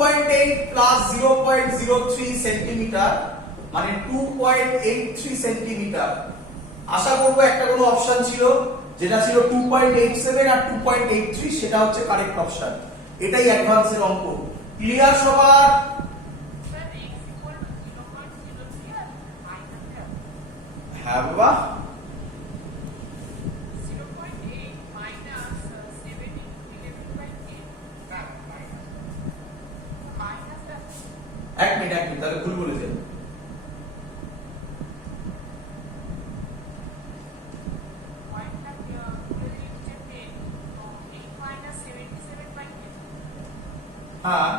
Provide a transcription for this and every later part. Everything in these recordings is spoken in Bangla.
2.8 প্লাস 0.03 সেন্টিমিটার মানে 2.83 সেন্টিমিটার। আশা করব একটা কোনো অপশন ছিল যেটা ছিল 2.87 আর 2.83, সেটা হচ্ছে কারেক্ট অপশন। এটাই অ্যাডভান্সের অঙ্ক। ক্লিয়ার সবার? হ্যাঁ বাবা, এক মিনিট তাহলে ভুল বলেছেন। হ্যাঁ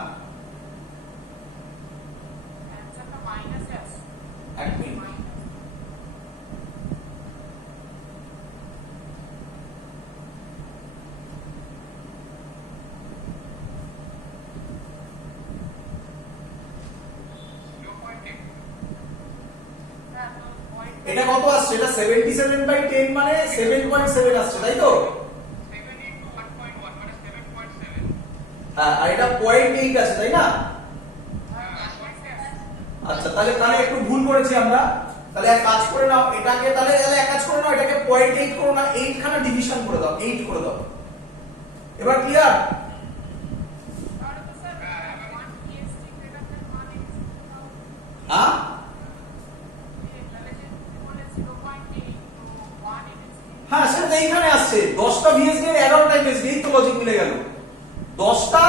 এক মিনিট, এটা কত আসছে? এটা 77/10 মানে 7.7 আসছে, তাই তো? হ্যাঁ, আর এটা 0.8 আছে, তাই না? আচ্ছা, তাহলে একটু ভুল করেছি আমরা। তাহলে এক কাজ করে নাও, এটাকে তাহলে এক কাজ করে নাও, এটাকে 0.8 করো না, 8 খানা ডিভিশন করে দাও, 8 করে দাও। এবার ক্লিয়ার? হ্যাঁ হ্যাঁ, সেটা এইখানে আসছে। 10টা ভিএসডি এর 11টা এমএসডি, এই তো লজিক মিলে গেল। 10টা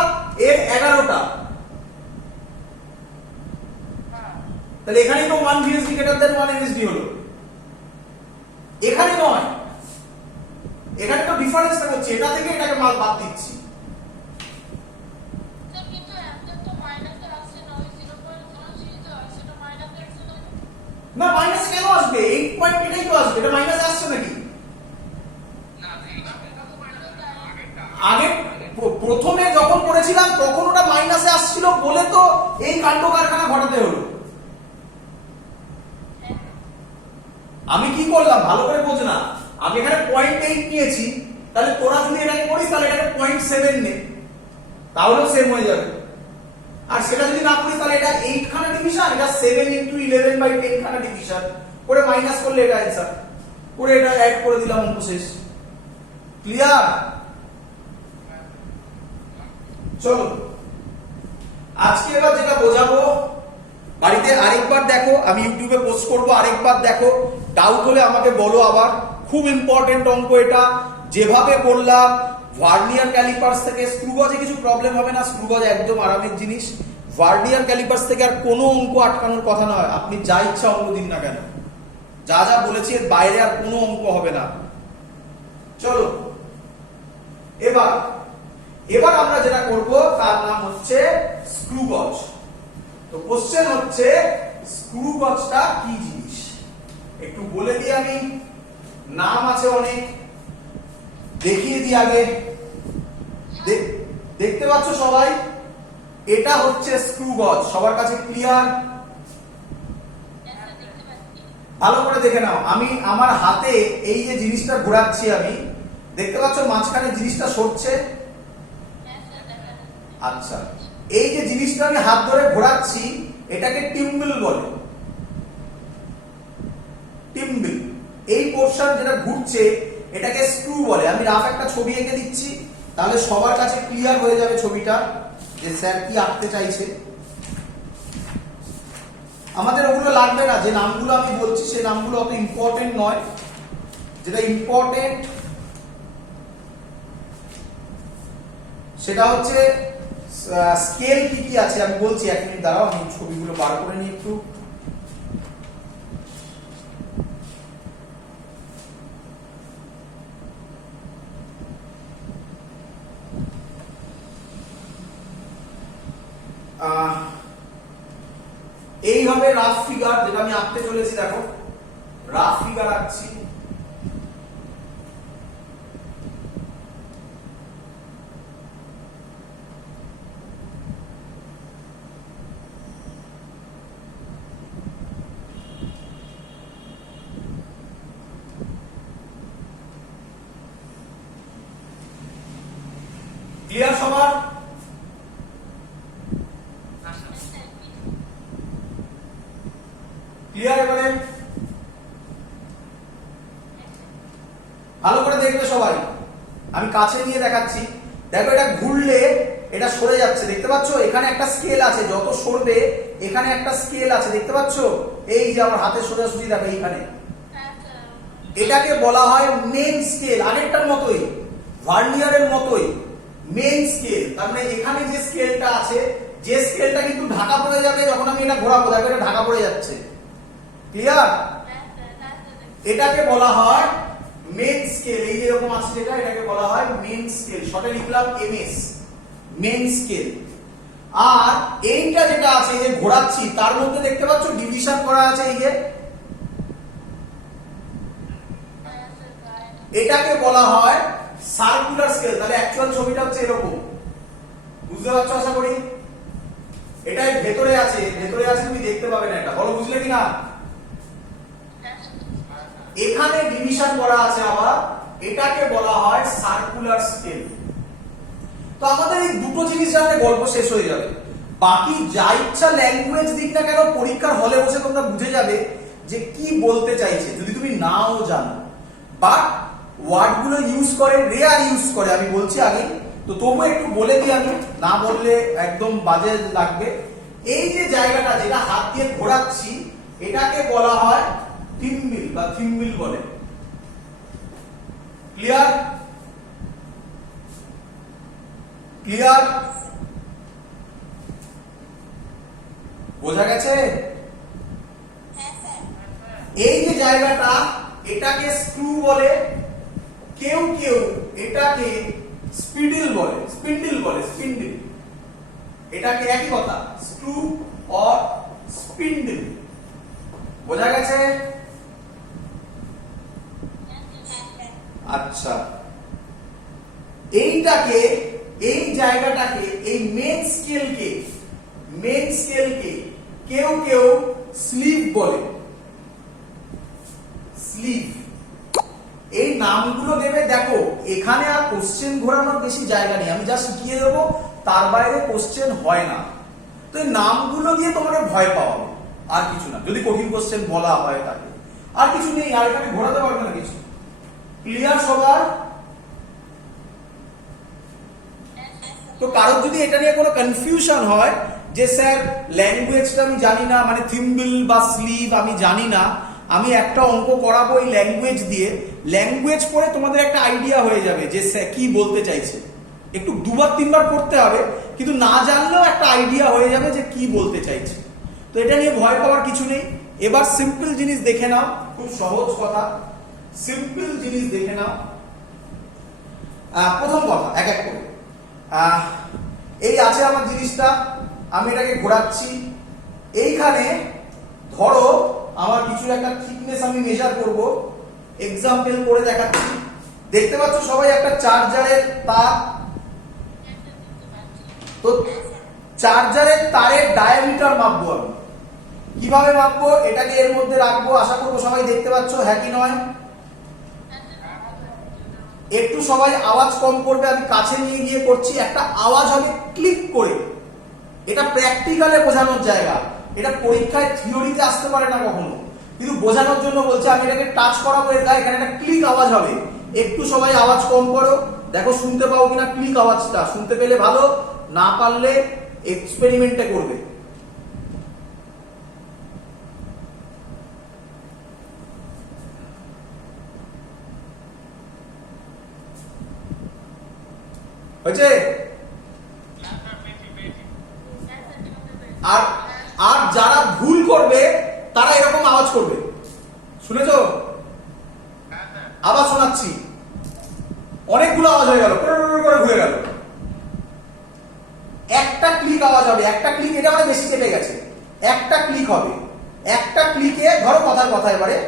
এর 11টা, তাহলে এখানেই তো 1 ভিএসডি গ্রেটার দেন 1 এমএসডি হলো। এখানে নয়, এখানে তো ডিফারেন্সটা হচ্ছে, এটা থেকে এটাকে মাল বাদ দিচ্ছি। না, মাইনাস কেন আসবে? 8 পয়েন্ট এটাই তো আসবে, এটা মাইনাস আসছে নাকি? আগে প্রথমে যখন করেছিলাম তখন ওটা মাইনাসে আসছিল বলে তো এই কাণ্ড কারখানা ঘটাতে হলো। আমি কি করলাম ভালো করে বোঝ না। আমি এখানে 0.8 নিয়েছি, তাহলে তোরা যদি এটাকে করিস তাহলে এটাকে 0.7 নে, তাহলেও সেম হয়ে যাবে। আর সেটা যদি না করিস তাহলে এটা 8 খানা ডিভিশন, এটা 7 * 11/10 খানা ডিভিশন করে মাইনাস করলে এটা অ্যানসার করে এটা অ্যাড করে দিলাম, অঙ্ক শেষ। ক্লিয়ার? চলো আজকে এবার যেটা বোঝাবো, বাড়িতে আরেকবার দেখো, আমি ইউটিউবে পোস্ট করব, আরেকবার দেখো, ডাউট হলে আমাকে বলো আবার। খুব ইম্পর্টেন্ট অঙ্ক এটা, যেভাবে বললাম ভার্নিয়ার ক্যালিপার্স থেকে স্ক্রুগজে কিছু প্রবলেম হবে না, স্ক্রুগজ একদম আরামের জিনিস। ভার্নিয়ার ক্যালিপার্স থেকে আর কোনো অঙ্ক আটকানোর কথা নয়, আপনি যা ইচ্ছা অঙ্ক দিন না কেন, যা যা বলেছি এর বাইরে আর কোনো অঙ্ক হবে না। চলো এবার আমরা যেটা করব তার নাম হচ্ছে স্ক্রুগজ। তো কোশ্চেন হচ্ছে স্ক্রুগজটা কি জিনিস একটু বলে দিই আমি, নাম আছে অনেক, দেখিয়ে দিই আগে। দেখতে পাচ্ছ সবাই? এটা হচ্ছে স্ক্রুগজ, সবার কাছে ক্লিয়ার? ভালো করে দেখে নাও, আমি আমার হাতে এই যে জিনিসটা ঘোরাচ্ছি, আমি দেখতে পাচ্ছ মাঝখানে জিনিসটা সরছে। আচ্ছা, এই যে জিনিসটা আমি হাত ধরে ঘোরাচ্ছি এটাকে টিম্বল বলে। টিম্বল, এই পোরশন যেটা ঘুরছে এটাকে স্ক্রু বলে। আমি রাফ একটা ছবি এঁকে দিচ্ছি, তাহলে সবার কাছে ক্লিয়ার হয়ে যাবে ছবিটা যে স্যার কি আঁকতে চাইছে। আমাদের ওগুলো লাগবে না, যে নামগুলো আমি বলছি সেই নামগুলো অত ইম্পর্টেন্ট নয়। যেটা ইম্পর্টেন্ট সেটা হচ্ছে স্কেল কি কি আছে আমি বলছি। এক মিনিট দাঁড়াও, আমি ছবিগুলো বার করে নিই একটু। এইভাবে রাফ ফিগার যেটা আমি আঁকতে চলেছি, দেখো রাফ ফিগার আঁকছি। ক্লিয়ার সবার? ক্লিয়ার? এবারে ভালো করে দেখবে সবাই, আমি কাছে নিয়ে দেখাচ্ছি। দেখো এটা ঘুরলে এটা সরে যাচ্ছে, দেখতে পাচ্ছ? এখানে একটা স্কেল আছে, যত সরবে এখানে একটা স্কেল আছে, দেখতে পাচ্ছ? এই যে আমার হাতে সোজাসুজি দেখো এইখানে, এটাকে বলা হয় মেন স্কেল। আগেরটার মতোই, ভার্নিয়ারের মতোই মেন স্কেল। তার মানে এখানে যে স্কেলটা আছে, যে স্কেলটা কিন্তু ঢাকা পড়ে যাবে যখন আমি এটা ঘোরাবো, দেখো এটা ঢাকা পড়ে যাচ্ছে। ক্লিয়ার? এটাকে বলা হয় মেন স্কেল। এই যে এরকম আছে যেটা, এটাকে বলা হয় মেন স্কেল। শর্টে লিখলাম এমএস, মেন স্কেল। আর এইটা যেটা আছে যে ঘোরাচ্ছি, তার মধ্যে দেখতে পাচ্ছ ডিভিশন করা আছে, এই যে এটাকে বলা হয় সার্কুলার স্কেল। তাহলে অ্যাকচুয়াল ছবিটা হচ্ছে এরকম, বুঝতে পারছো আশা করি? এটাই ভেতরে আছে, ভেতরে আছে, তুমি দেখতে পাবে না এটা। বলো বুঝলে কিনা? এখানে ডিভিশন করা আছে আবার, এটাকে বলা হয় সার্কুলার স্কেল। তো আমাদের এই দুটো জিনিস জানলে গল্প শেষ হয়ে যাবে। বাকি যা ইচ্ছা ল্যাঙ্গুয়েজ দিক না কেন, পরীক্ষার হলে বসে তোমরা বুঝে যাবে যে কি বলতে চাইছে, যদি তুমি নাও জানো। বাট ওয়ার্ড গুলো ইউজ করে, রেয়ার ইউজ করে, আমি বলছি আগে। তো তবু একটু বলে দিই, আমি না বললে একদম বাজে লাগবে। এই যে জায়গাটা যেটা হাত দিয়ে ঘোরাচ্ছি, এটাকে বলা হয় থিম্বিল বা থিম্বিল বলে। ক্লিয়ার? ক্লিয়ার? বোঝা গেছে? এই যে জায়গাটা, এটাকে স্ক্রু বলে, কেউ কেউ এটাকে স্পিন্ডল বলে, স্পিন্ডল বলে, স্পিন্ডল। এটাকে একই কথা, স্ক্রু অর স্পিন্ডল। বোঝা গেছে? আচ্ছা, এইটাকে, এই জায়গাটাকে, এই মেন স্কেলকে কেউ কেউ স্লিভ বলে, স্লিভ। এই নামগুলো দেবে। দেখো এখানে আর কোশ্চেন ঘোরানোর বেশি জায়গা নেই, আমি যা শিখিয়ে দেবো তার বাইরে কোশ্চেন হয় না। তো এই নামগুলো দিয়ে তোমাকে ভয় পাওয়াবে, আর কিছু না। যদি কঠিন কোশ্চেন বলা হয় তাকে, আর কিছু নেই, আর এখানে ঘোরাতে পারবে না কিছু। ক্লিয়ার সবার? তো কারোর যদি এটা নিয়ে কোনো কনফিউশন হয় যে স্যার ল্যাঙ্গুয়েজটা আমি জানি না, মানে থিম্বল বা স্লিভ আমি জানি না, আমি একটা অঙ্ক করাবো এই ল্যাঙ্গুয়েজ দিয়ে, ল্যাঙ্গুয়েজ পড়ে তোমাদের একটা আইডিয়া হয়ে যাবে যে স্যার কি বলতে চাইছে। একটু দুবার তিনবার পড়তে হবে, কিন্তু না জানলেও একটা আইডিয়া হয়ে যাবে যে কি বলতে চাইছে। তো এটা নিয়ে ভয় পাওয়ার কিছু নেই। এবার সিম্পল জিনিস দেখে নাও, খুব সহজ কথা, সিম্পল জিনিস দেখে নাও। প্রথম কথা, এক এক করে। এই আছে আমার জিনিসটা, আমি এটাকে ঘোরাচ্ছি। এইখানে ধরো আমার কিছু একটা থিকনেস আমি মেজার করব, এক্সাম্পল করে দেখাচ্ছি। দেখতে পাচ্ছ সবাই একটা চার্জারের তার। তো চার্জারের তারের ডায়ামিটার মাপবো আমি। কিভাবে মাপবো? এটাকে এর মধ্যে রাখবো, আশা করবো সবাই দেখতে পাচ্ছ, হ্যাঁ কি নয়? একটু সবাই আওয়াজ কম করবে, আমি কাছে নিয়ে গিয়ে করছি। একটা আওয়াজ হবে ক্লিক করে। এটা প্র্যাকটিক্যালে বোঝানোর জায়গা, এটা পরীক্ষায় থিওরিতে আসতে পারে না কখনো, কিন্তু বোঝানোর জন্য বলছে। আমি এটাকে টাচ করাবো, এখানে একটা ক্লিক আওয়াজ হবে। একটু সবাই আওয়াজ কম করো, দেখো শুনতে পাও কিনা ক্লিক আওয়াজটা। শুনতে পেলে ভালো, না পারলে এক্সপেরিমেন্টে করবে। হয়েছে? আর আর যারা ভুল করবে তারা এরকম আওয়াজ করবে, শুনেছো? আবার শোনাচ্ছি, অনেকগুলো আওয়াজ হয়ে গেল, করে ঘুরে গেল। একটা ক্লিক আওয়াজ হবে, একটা ক্লিক, এটা মানে বেশি চেপে গেছে। একটা ক্লিক হবে, একটা ক্লিকে ধরো কথার কথা। এবারে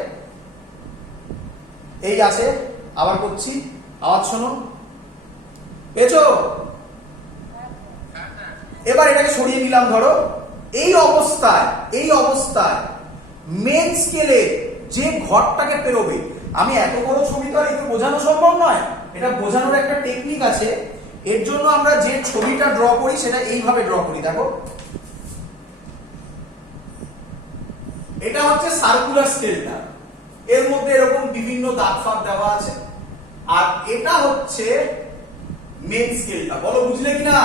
এই আছে, আবার করছি, আওয়াজ শোনো, পেয়েছো? এবার এটাকে সরিয়ে নিলাম। ধরো এই অবস্থায় মেন স্কেলে যে ঘরটাকে পেরোবে, আমি এত বড় ছবি তো আর এতে বোঝানো সম্ভব নয়, এটা বোঝানোর একটা টেকনিক আছে। এর জন্য আমরা যে ছবিটা ড্র করি সেটা এইভাবে ড্র করি। দেখো এটা হচ্ছে সার্কুলার স্কেলটা, এর মধ্যে এরকম বিভিন্ন দাগ ফাগ দেওয়া আছে। আর এটা হচ্ছে মেন স্কেলটা। বলো বুঝলে কিনা?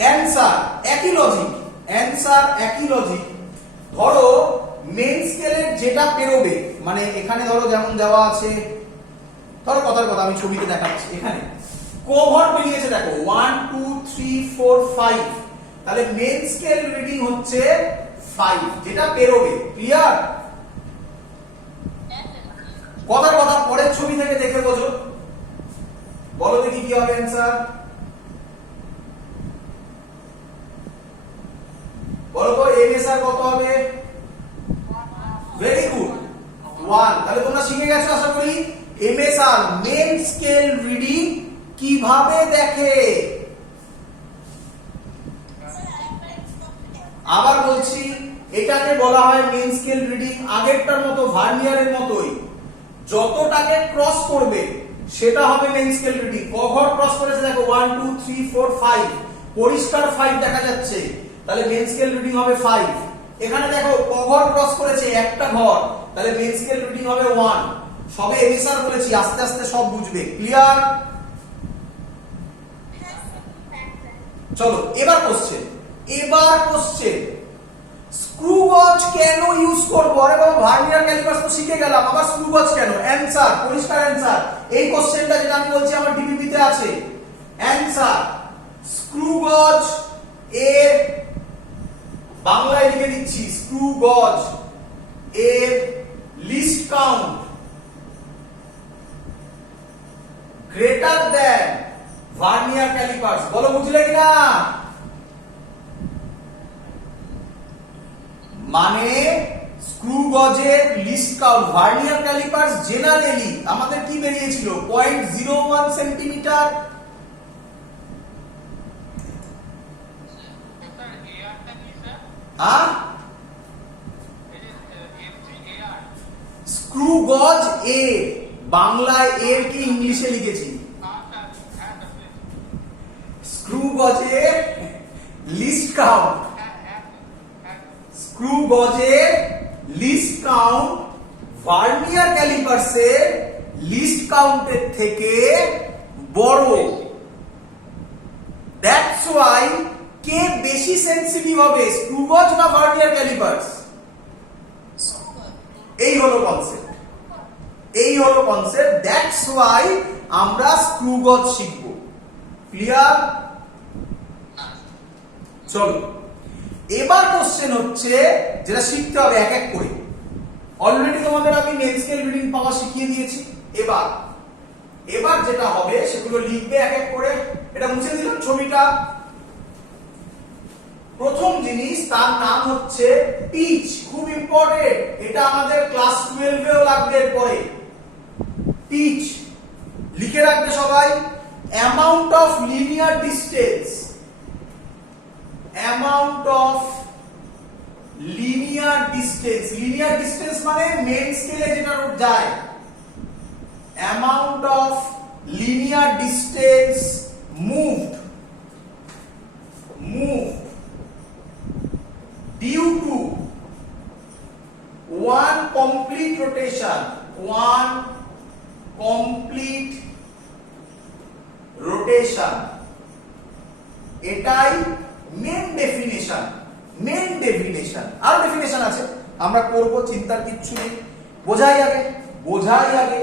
অ্যানসার একই লজিক, অ্যানসার একই লজিক। ধরো মেন স্কেলের যেটা পেরোবে, মানে এখানে ধরো যেমন দেওয়া আছে, ধরো কথার কথা আমি ছবিতে দেখাচ্ছি, এখানে কোহর্ট বেরিয়েছে দেখো 1 2 3 4 5, তাহলে মেন স্কেল রিডিং হচ্ছে 5 যেটা পেরোবে। ক্লিয়ার? কথার কথা পরের ছবি থেকে দেখে বোঝো। বলো দেখি কি হবে অ্যানসার। বলো তো এমএসআর কত হবে? Very good, 1। তাহলে তোমরা শিখে গেছো আশা করি এমএসআর মেন স্কেল রিডিং কিভাবে দেখে। আবার বলছি, এটাকে বলা হয় মেন স্কেল রিডিং। আগেরটার মতো ভার্নিয়ারের মতোই, যতটাকে ক্রস করবে সেটা হবে মেন স্কেল রিডিং। ক ঘর ক্রস করেছে দেখো 1 2 3 4 5, পরিষ্কার 5 দেখা যাচ্ছে, তাহলে মেন স্কেল রিডিং হবে 5। এখানে দেখো ক ঘর ক্রস করেছে একটা ঘর, তাহলে মেন স্কেল রিডিং হবে 1। সবে এমএসআর বলেছি, আস্তে আস্তে সব বুঝবে। ক্লিয়ার? চলো এবার কোশ্চেন, স্ক্রু গজ কেন ইউজ করব? আরে বাবা ভার্নিয়ার ক্যালিপার্স তো শিখে গেলাম, আবার স্ক্রু গজ কেন? অ্যানসার পরিষ্কার অ্যানসার। এই কোশ্চেনটা যেটা আমি বলছি আমার ডিপিপি তে আছে। অ্যানসার স্ক্রু গজ এর বাংলায় লিখে দিচ্ছি, স্ক্রু গজ এর list count greater than vernier callipers. বলো বুঝলে কিনা? মানে স্ক্রু গজের list count, vernier callipers generally আমাদের কি বেরিয়েছিল 0.01 সেন্টিমিটার। স্ক্রু গজ এ বাংলায় এর কি ইংলিশে লিখেছি? স্ক্রু গজের লিস্ট কাউন্ট, স্ক্রু গজের লিস্ট কাউন্ট ভার্নিয়ার ক্যালিপার্সের লিস্ট কাউন্টের থেকে বড়। দ্যাটস ওয়াই কে বেশি সেনসিটিভ হবে, স্ক্রু গজ না ভার্নিয়ার ক্যালিপার্স? এই হলো কনসেপ্ট, এই হলো কনসেপ্ট। দ্যাটস ওয়াই আমরা স্ক্রু গজ শিখবো। ক্লিয়ার? চলো এবার কোশ্চেন হচ্ছে যেটা শিখতে হবে এক এক করে। অলরেডি তোমাদের আমি মেন স্কেল রিডিং পাওয়া শিখিয়ে দিয়েছি। এবার যেটা হবে সেগুলো লিখবে এক এক করে। এটা মুছে দিলাম ছবিটা। প্রথম জিনিস, তার নাম হচ্ছে পিচ। খুব ইম্পর্টেন্ট, এটা আমাদের ক্লাস 12 এও লাগবে পরে। পিচ লিখে রাখবে সবাই। Amount of linear distance, amount of linear distance, linear distance মানে মেন স্কেলে যেটা যায়, amount of linear distance moved due to one complete rotation, one complete rotation, এটাই মেন ডেফিনেশন। মেন ডেফিনেশন আর ডেফিনেশন আছে, আমরা করব, চিন্তার কিচ্ছু নেই। বোঝাই আগে,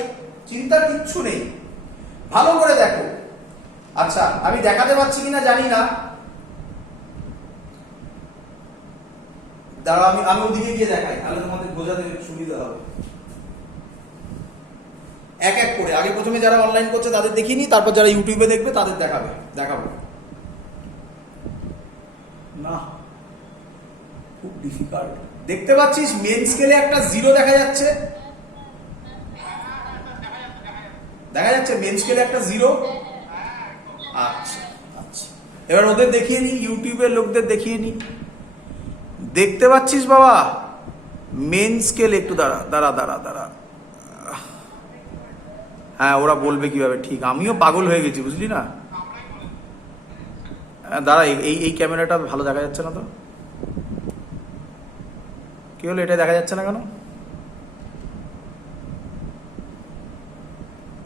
চিন্তার কিচ্ছু নেই। ভালো করে দেখো। আচ্ছা আমি দেখাতে পাচ্ছি কিনা জানি না, দাঁড়াও আমি ওদিকে গিয়ে দেখাই, তাহলে তোমাদের বোঝাতে সুবিধা হবে। এক এক করে, আগে প্রথমে যারা অনলাইন করছে তাদের দেখিয়ে নি, তারপর যারা ইউটিউবে দেখবে তাদের দেখাবো। না খুব ডিফিকাল্ট। দেখতে পাচ্ছিস মেন স্কেলে একটা 0 দেখা যাচ্ছে, মেন স্কেলে একটা 0। আচ্ছা এবার ওদের দেখিয়ে নি, ইউটিউবের লোকদের দেখিয়ে নি। দেখতে পাচ্ছিস বাবা মেন স্কেল? একটু দাঁড়া। হ্যাঁ ওরা বলবে কিভাবে, ঠিক আমিও পাগল হয়ে গেছি বুঝলি না। দাঁড়া এই ক্যামেরাটা ভালো দেখা যাচ্ছে না তো। কি হলো, এটা দেখা যাচ্ছে না কেন?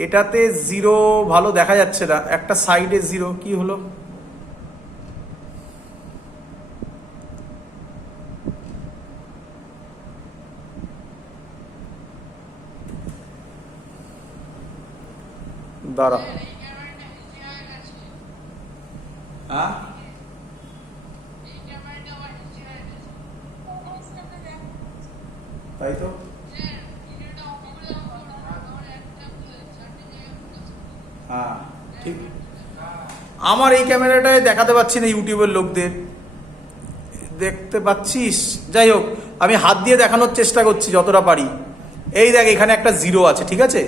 এটাতে 0 ভালো দেখা যাচ্ছে না, একটা সাইডে 0, কি হলো? দাঁড়া, হ্যাঁ তাই তো। হ্যাঁ ঠিক, আমার এই ক্যামেরাটায় দেখাতে পাচ্ছি না ইউটিউবের লোকদের, দেখতে পাচ্ছিস? যাই হোক, আমি হাত দিয়ে দেখানোর চেষ্টা করছি যতটা পারি। এই দেখ, এখানে একটা 0 আছে, ঠিক আছে?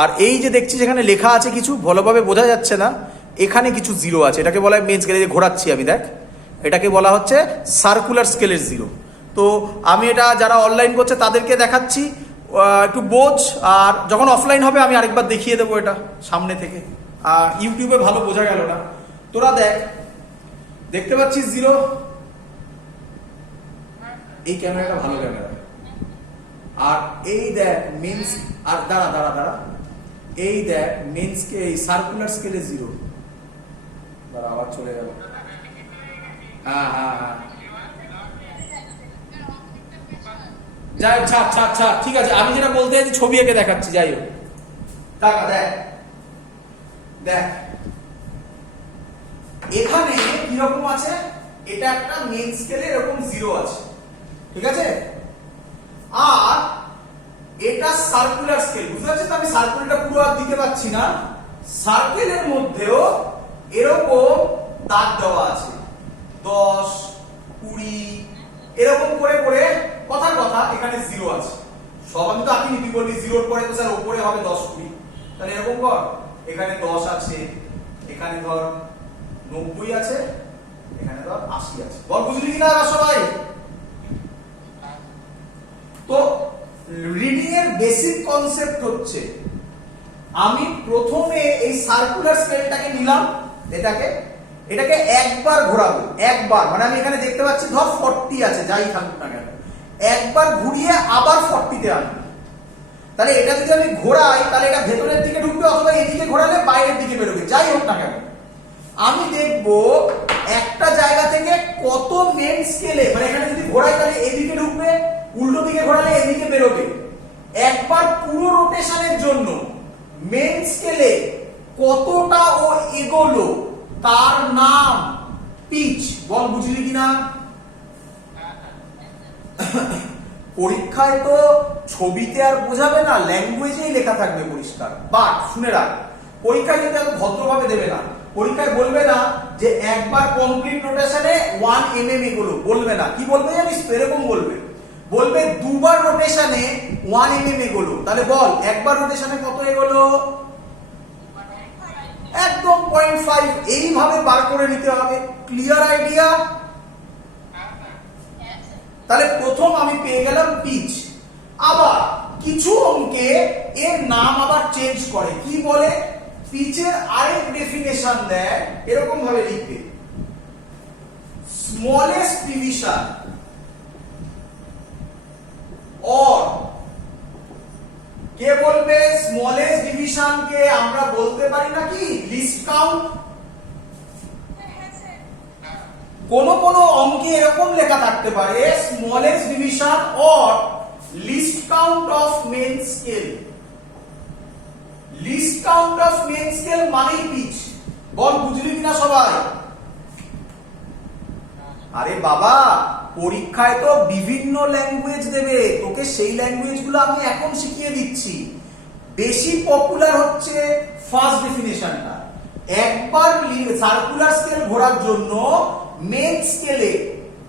আর এই যে দেখছিস এখানে লেখা আছে কিছু, ভালোভাবে বোঝা যাচ্ছে না, এখানে কিছু 0 আছে, এটাকে বলা হয় মেন স্কেলে, যে ঘোরাচ্ছি আমি, দেখ, এটাকে বলা হচ্ছে সার্কুলার স্কেলের 0। তো আমি এটা যারা অনলাইন করছে তাদেরকে দেখাচ্ছি, একটু বোঝ, আর যখন অফলাইন হবে আমি আরেকবার দেখিয়ে দেবো এটা সামনে থেকে। ইউটিউবে ভালো বোঝা গেল না, তোরা দেখ, দেখতে পাচ্ছিস 0? এই ক্যামেরাটা ভালো ক্যামেরা। আর এই দেখ মেন্স, আর দাঁড়া দাঁড়া দাঁড়া, এই দেখ মেন্সকে, এই সার্কুলার স্কেলে 0, দাঁড়া আবার চলে গেল। হ্যাঁ হ্যাঁ হ্যাঁ, যাই হোক, ছাড় ছাড় ছাড়, ঠিক আছে। আমি যেটা বলতে চাইছি ছবি এঁকে দেখাচ্ছি, যাই হোক, টাকা দেখ, দেখ এখানে কিরকম আছে, এটা একটা মেন স্কেলে এরকম 0 আছে, ঠিক আছে? আর এটা সার্কুলার স্কেল, বুঝতে পারছিস? আমি সার্কেলটা পুরো আর দিতে পারছি না, সার্কেলের মধ্যেও এরকম দাগ দেওয়া আছে, 10, 20 এরকম করে করে, কথার কথা এখানে 0 আছে। সব আমি তো আঁকিনি, তুই বলবি 0-র পরে তো স্যার ওপরে হবে 10, 20, তাহলে এরকম কর, এখানে 10 আছে, এখানে ধর 90 আছে, এখানে ধর 80 আছে, বল বুঝলি কিনা সবাই? তো রিডিং এর বেসিক কনসেপ্ট হচ্ছে, আমি প্রথমে এই সার্কুলার স্কেলটাকে নিলাম, এটাকে একবার ঘোরাবো, একবার, মানে আমি এখানে দেখতে পাচ্ছি ধর 40 আছে, যাই থাকুক না কেন, একবার ঘুরিয়ে আবার 40-তে আনবো। তাহলে এটা যদি আমি ঘোরাই, তাহলে এটা ভেতরের দিকে ঢুকবে, অথবা এদিকে ঘোরালে বাইরের দিকে বেরোবে, যাই হোক না কেন। আমি দেখবো একটা জায়গা থেকে কত মেন স্কেলে, মানে এখানে যদি ঘোরাই তাহলে এদিকে ঢুকবে, উল্টো দিকে ঘোরালে এদিকে বেরোবে। একবার পুরো রোটেশনের জন্য মেন স্কেলে কতটা ও এগোলো তার নাম পিচ, বল বুঝলি কিনা? পরীক্ষায় তো ছবিতে আর বোঝাবে না, ল্যাঙ্গুয়েজেই লেখা থাকবে পরিষ্কার। বাট শুনে রাখ, পরীক্ষায় কিন্তু এত ভদ্রভাবে দেবে না, পরীক্ষায় বলবে না যে একবার কমপ্লিট রোটেশনে 1 mm এগোলো, বলবে না। কি বলবে জানিস? এরকম বলবে, বলবে দুবার রোটেশনে 1 mm এগোলো। তাহলে বল একবার রোটেশনে কত এগোলো? একদম 0.5। এইভাবে বার করে নিতে হবে। Clear idea? তাহলে প্রথম আমি পেয়ে গেলাম পিচ। আবার কিছু অঙ্কে এর নাম আবার চেঞ্জ করে, কি বলে? পিচের আরেক ডেফিনেশন দেয়, এরকম ভাবে লিখবে, স্মলেস্ট ডিভিশন অর, কে বলবে? স্মলেস্ট ডিভিশন কে আমরা বলতে পারি নাকি লিস্ট কাউন্ট। কোন কোন অঙ্কে এরকম লেখা থাকতে পারে, smallest division or least count of main scale. Least count of main scale মানেই পিচ। বল বুঝলি কিনা সবাই? আরে বাবা, পরীক্ষায় তো বিভিন্ন ল্যাঙ্গুয়েজ দেবে, তোকে সেই ল্যাঙ্গুয়েজ গুলো আমি এখন শিখিয়ে দিচ্ছি। বেশি পপুলার হচ্ছে ফার্স্ট ডেফিনেশনটা। একবার সার্কুলার স্কেল ঘোরার জন্য মেন স্কেলে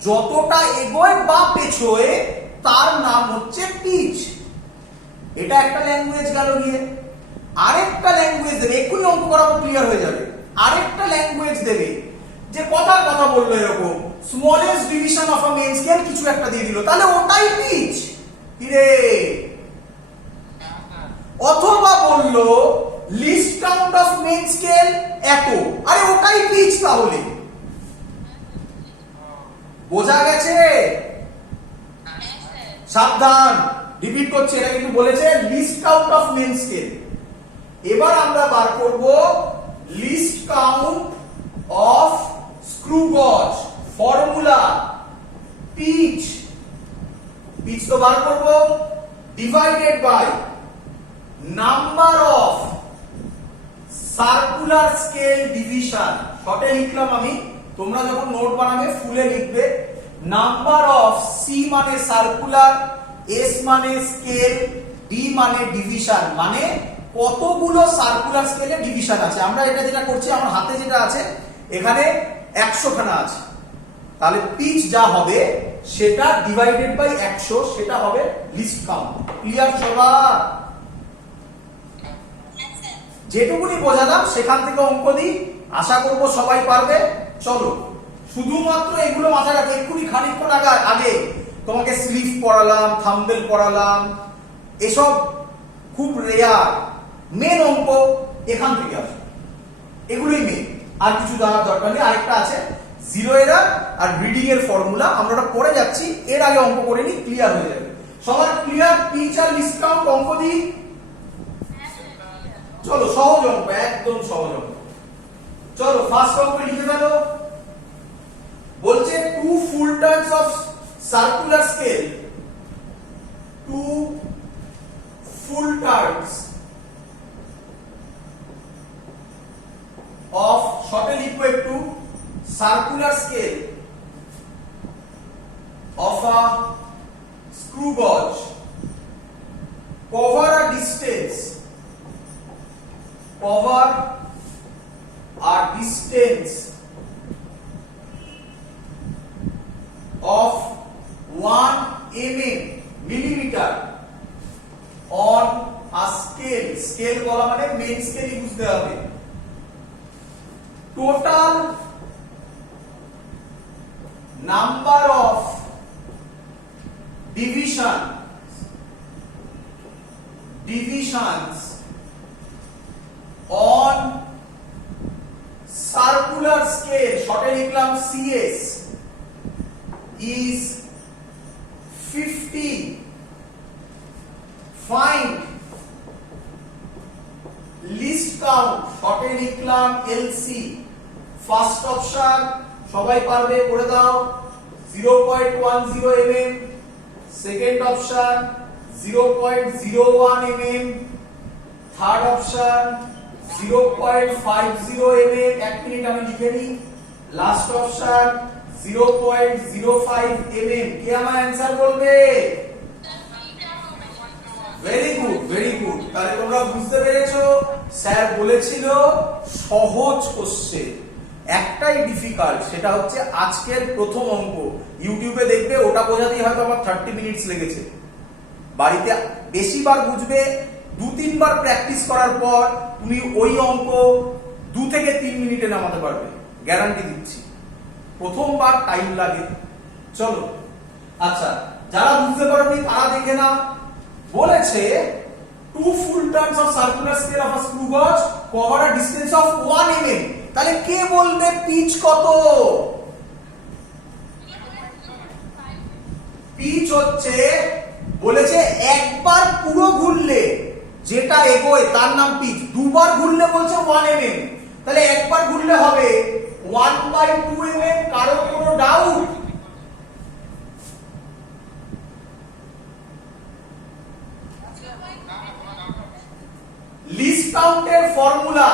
যতটা এগোয় বা পেছোয় তার নাম হচ্ছে পিচ। এটা একটা ল্যাঙ্গুয়েজ গেল নিয়ে। আরেকটা ল্যাঙ্গুয়েজ দেবে, এক্ষুনি অঙ্ক করাবো, ক্লিয়ার হয়ে যাবে। আরেকটা ল্যাঙ্গুয়েজ দেবে যে কথার কথা বললো এরকম, smallest division of a main scale কিছু একটা দিয়ে দিল, তাহলে ওটাই পিচ। কি রে? অথবা বললো least count of main scale এত, আরে ওটাই পিচ। তাহলে বোঝা গেছে? সাবধান, রিপিট করছে, এটা কিন্তু বলেছে least count of main scale. এবার আমরা বার করব least count of screw gauge. Formula pitch, pitch তো বার করব, divided by number of circular scale division. শর্টে লিখলাম আমি, তোমরা যখন নোট বানাবে ফুলে লিখবে। নাম্বার অফ, সি মানে সার্কুলার, এস মানে স্কেল, ডি মানে ডিভিশন, মানে কতগুলো সার্কুলার স্কেলে ডিভিশন আছে। আমরা এটা যেটা করছি, আমার হাতে যেটা আছে এখানে 100 খানা আছে, তাহলে পিচ যা হবে সেটা ডিভাইডেড বাই 100, সেটা হবে লিস্ট কাউন্ট। ক্লিয়ার সবার? যেটুকুনি বোঝালাম সেখান থেকে অঙ্ক দিই, আশা করব সবাই পারবে। চলো, শুধুমাত্র এগুলো মাথায় রাখো। এক্ষুনি খানিকক্ষণ আগে তোমাকে স্লিপ পড়ালাম, থাম্বনেল পড়ালাম, এসব খুব রেয়ার। মেন অঙ্ক এখান থেকে আসে, এগুলোই মেন, আর কিছু দেওয়ার দরকার নেই। আরেকটা আছে জিরো এরার আর রিডিং এর ফর্মুলা, আমরা ওটা পড়ে যাচ্ছি, এর আগে অঙ্ক করে নি, ক্লিয়ার হয়ে যাবে। সবার ক্লিয়ার? পিচ আর লিস্ট কাউন্ট অঙ্ক দিই। চলো, সহজ অঙ্ক, একদম সহজ অঙ্ক। চলো ফার্স্ট অঙ্ক লিখে ফেলো। বলছে two full turns of circular scale, two full turns of shortly equal to circular scale of a screw gauge cover a distance of 1 millimeter on a scale বলা মানে মেন স্কেলই বুঝতে হবে। Total number of divisions on circular scale, shortly লিখলাম CS, is 50. Find list count, শর্টে লিখলাম LC। ফার্স্ট অপশন সবাই পারবে, করে দাও, 0.10 mm। Second option 0.01 mm। Third option 0.50 mm। এক মিনিট আমি লিখে নিই। Last option 0.05 mm। কে আমার অ্যানসার বলবে? Very good, very good. তাহলে তোমরা বুঝতে পেরেছো, স্যার বলেছিল সহজ কোশ্চেন, একটাই ডিফিকাল্ট, সেটা হচ্ছে আজকের প্রথম অঙ্ক। ইউটিউবে দেখবে, ওটা বোঝাতেই হয়তো আমার 30 মিনিটস লেগেছে। বাড়িতে বেশিবার বুঝবে, 2-3 বার প্র্যাকটিস করার পর তুমি ওই অঙ্ক 2 থেকে 3 মিনিটে নামাতে পারবে, গ্যারান্টি দিচ্ছি। প্রথমবার টাইম লাগে। চলো, আচ্ছা, যারা বুঝতে পারোনি তারা দেখে নাও। বলেছে two full turns of circular scale of a screw gauge cover a distance of 1 mm। তাহলে কে বলবে পিচ কত? পিচ হচ্ছে, বলেছে একবার পুরো ঘুরলে যেটা এগোয় তার নাম পিচ, দুবার ঘুরলে বলছে 1 mm। তাহলে একবার ঘুরলে হবে 1/2 mm। কারো কোনো ডাউট? লিস্ট কাউন্টের ফর্মুলা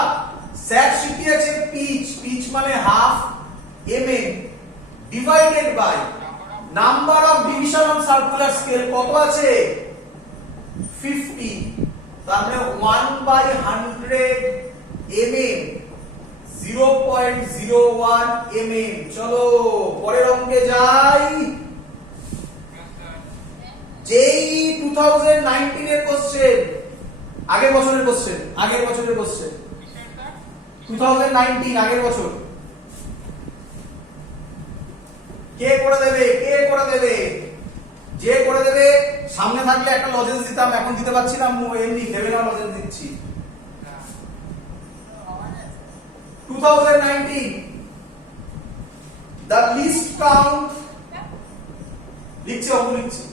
স্যার শিখিয়েছে পিচ, পিচ মানে half mm divided by number of division on circular scale, কত আছে? 50। তার মানে 1/100 mm, 0.01 mm। চলো পরের অঙ্কে যাই। যেই 2019 এর কোশ্চেন, আগের বছরের কোশ্চেন, 2019 আগের বছর। কে করে দেবে? যে করে দেবে, সামনে থাকলে একটা লজেন্স দিতাম, এখন দিতে পারছি না, এমনি ভেবে না লজেন্স দিচ্ছি। 2019 the least count, লিখছি অঙ্ক লিখছি।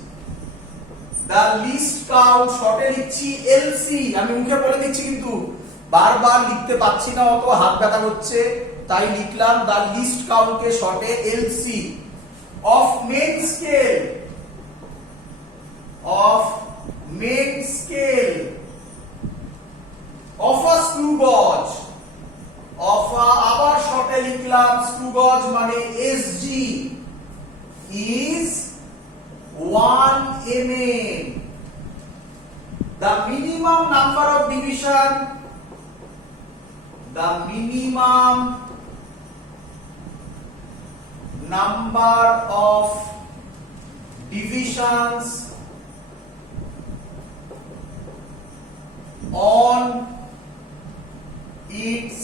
দ্য লিস্ট কাউন্ট শর্টে লিখছি এলসি, আমি মুখে বলে দিচ্ছি কিন্তু বারবার লিখতে পাচ্ছি না, অত হাত ব্যথা হচ্ছে, তাই লিখলাম দ্য লিস্ট কাউন্টকে শর্টে LC of main scale, of main scale of a screw gauge, of আবার শর্টে লিখলাম স্ক্রু গজ মানে SG is 1 mm. The minimum number of division, the minimum number of divisions on its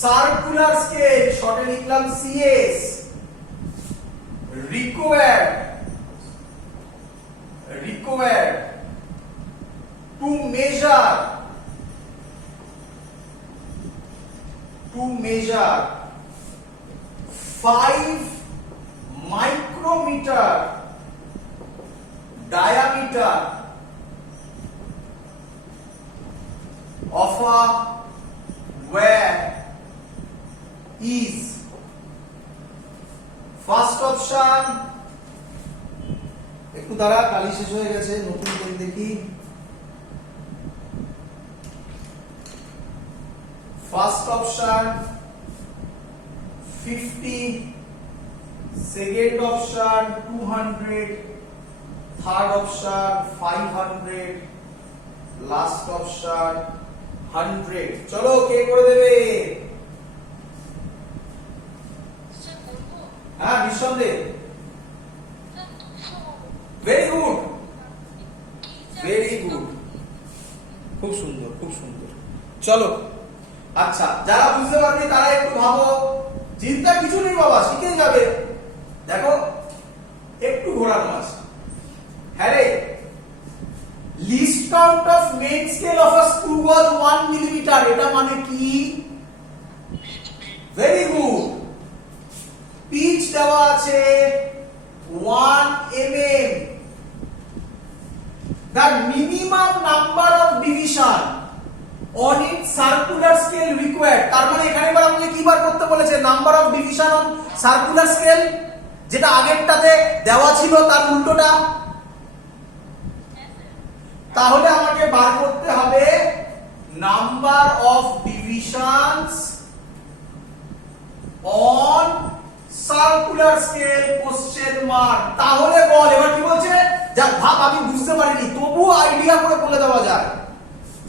circular scale, shorte লিখলাম CS, required to measure 5 micrometer diameter of a wire is first option, একটু দ্বারা কালি শেষ হয়ে গেছে, নতুন পেন দেখি। First option 50, second option 200, third option 500, last option 100। চলো কে করে দেবে? হ্যাঁ নিঃসন্দেহ, ভেরি গুড, ভেরি গুড, খুব সুন্দর, খুব সুন্দর। চলো আচ্ছা, যারা বুঝতে পারবে তারা একটু ভাবো, চিন্তা কিছু নেই বাবা, শিখে যাবে। দেখো একটু ঘোরানো আছে। হ্যাঁ রে, least count of main scale of a screw gauge 1 millimetre, এটা মানে কি? Very good. পিচ দেওয়া আছে 1 mm, the minimum number of division on its circular scale required, তার মানে এখানে এবার আমাকে কি বার করতে বলেছে? Number of division on circular scale, যেটা আগেরটাতে দেওয়া ছিল তার উল্টোটা। তাহলে আমাকে বার করতে হবে number of divisions on circular scale question mark. তাহলে বল, এবার কি বলছে? যা ভাব, আমি বুঝতে পারিনি, তবু আইডিয়া করে বলে দেওয়া যায়।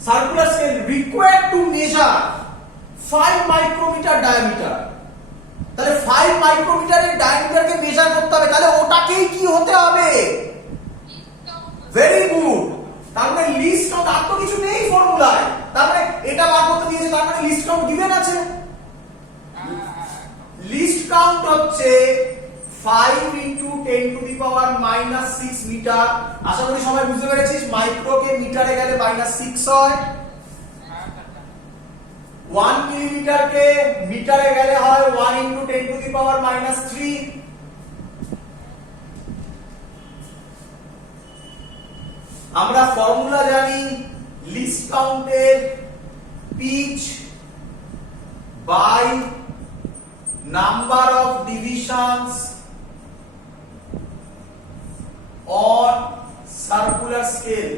Circular scale required to measure 5 micrometre diameter, তাহলে 5 মাইক্রোমিটারের ডায়ামিটারকে মেজার করতে হবে, তাহলে ওটাকেই কি হতে হবে? Very good. তার মানে লিস্ট কাউন্ট, আর তো কিছু নেই ফর্মুলায়, তার মানে এটা বার করতে দিয়েছে, তার মানে লিস্ট কাউন্ট গিভেন আছে। লিস্ট কাউন্ট হচ্ছে 5 into 10 to the power -6 metre. আশা করি সবাই বুঝতে পেরেছিস, মাইক্রোকে মিটারে গেলে -6 হয়, 1 মিলিমিটারকে মিটারে গেলে হয় 1 into 10 to the power -3। আমরা ফর্মুলা জানি, লিস্ট কাউন্টের pitch by number of divisions on circular scale.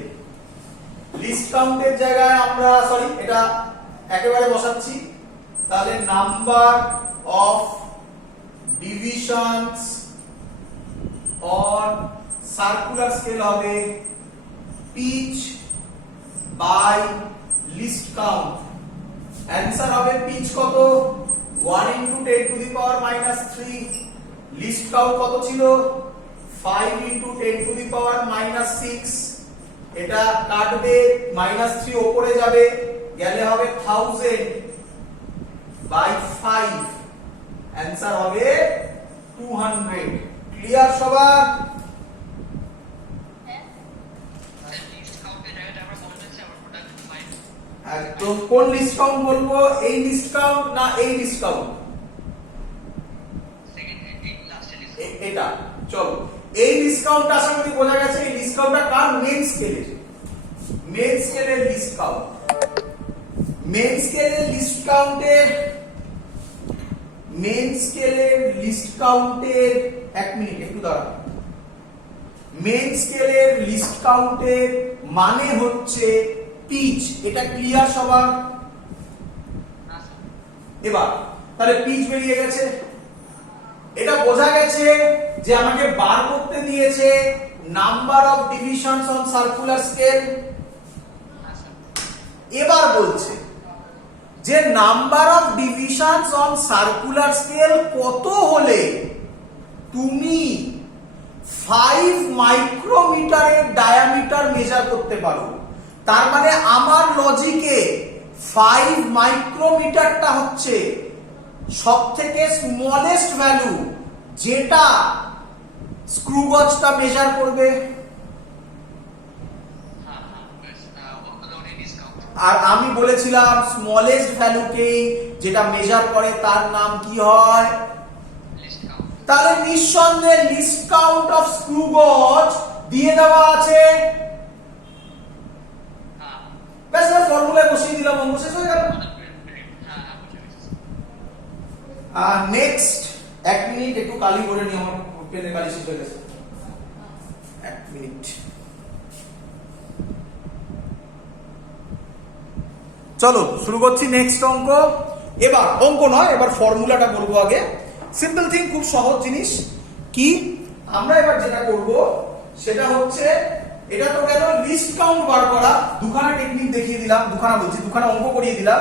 Least কাউন্টের জায়গায় আমরা এটা একেবারে বসাচ্ছি, তাহলে number of divisions on circular scale হবে pitch by least count. Answer হবে পিচ কত? 1 into 10 to the power -3। Least count কত ছিল? 5 into 10 to the power -6। এটা কাটবে, -3 উপরে যাবে, গেলে হবে 1000 by 5। অ্যানসার হবে 200। ক্লিয়ার সবার? একদম। কোন লিস্ট কাউন্ট বলবো? এই লিস্ট কাউন্ট না এই লিস্ট কাউন্ট? এটা। চলো এই ডিসকাউন্ট আশা করি বোঝা গেছে। এই ডিসকাউন্টটা কার? মেন স্কেলের। মেন স্কেলের ডিসকাউন্ট। মেন স্কেলের ডিসকাউন্টের এক মিনিট একটু দাঁড়ান। মেন স্কেলের লিস্ট কাউন্টের মানে হচ্ছে পিচ। এটা ক্লিয়ার সবার? এবার তাহলে পিচ বেরিয়ে গেছে। এটা বোঝা গেছে যে আমাকে বার করতে দিয়েছে number of divisions on circular scale. এবার বলছে যে number of divisions on circular scale কত হলে তুমি 5 মাইক্রোমিটারের ডায়ামিটার মেজার করতে পারো। তার মানে আমার লজিকে 5 মাইক্রোমিটারটা হচ্ছে সবথেকে স্মলেস্ট ভ্যালু যেটা স্ক্রু গজটা মেজার করবে। আর আমি বলেছিলাম স্মলেস্ট ভ্যালুকে যেটা মেজার করে তার নাম কি হয়? তাহলে নিঃসন্দেহে লিস্ট কাউন্ট অফ স্ক্রু গজ দিয়ে দেওয়া আছে। ব্যাস ফর্মুলায় বসিয়ে দিলাম, অঙ্ক শেষ হয়ে গেল। নেক্সট, এক মিনিট একটু কালি করে নিই, আমার পেনে কালি শেষ হয়ে গেছে। এক মিনিট, চলো শুরু করছি নেক্সট অঙ্ক। এবার অঙ্ক নয়, এবার ফর্মুলাটা বলবো আগে। সিম্পল থিং, খুব সহজ জিনিস। কি আমরা এবার যেটা করব সেটা হচ্ছে, এটা তো গেল লিস্ট কাউন্ট বার করা। দুখানা টেকনিক দেখিয়ে দিলাম, দুখানা অঙ্ক করিয়ে দিলাম।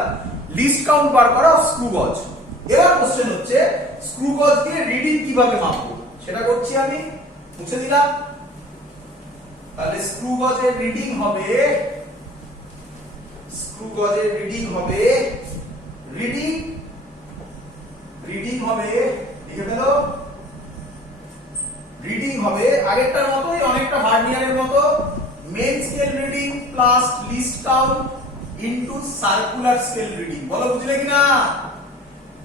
লিস্ট কাউন্ট বার করা স্ক্রু গজ। এবার কোশ্চেন হচ্ছে স্ক্রু গজ দিয়ে রিডিং কিভাবে মাপবো সেটা করছি আমি। মুছে দিলাম। তাহলে স্ক্রু গজের রিডিং হবে, লিখে ফেলো। রিডিং হবে আগেরটার মতোই, অনেকটা ভার্নিয়ারের মতো। Main scale reading plus least count into circular scale reading. বলো বুঝলে কিনা?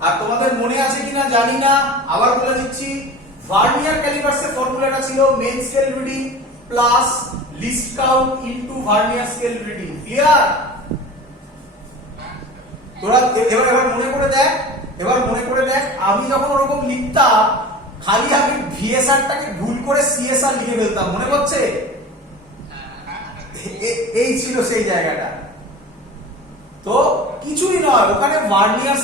আর তোমাদের মনে আছে কিনা জানি না, আবার বলে দিচ্ছি। ভার্নিয়ার ক্যালিপার্সের ফর্মুলাটা ছিল main scale reading plus least count into vernier scale reading. Clear? তোরা এবার মনে করে দেখ, আমি যখন ওরকম লিখতাম খালি আমি ভিএসআরটাকে ভুল করে সিএসআর লিখে ফেলতাম, মনে পড়ছে? এই ছিল সেই জায়গাটা। তো কিছুই নয়, ওখানে ভার্নিয়ার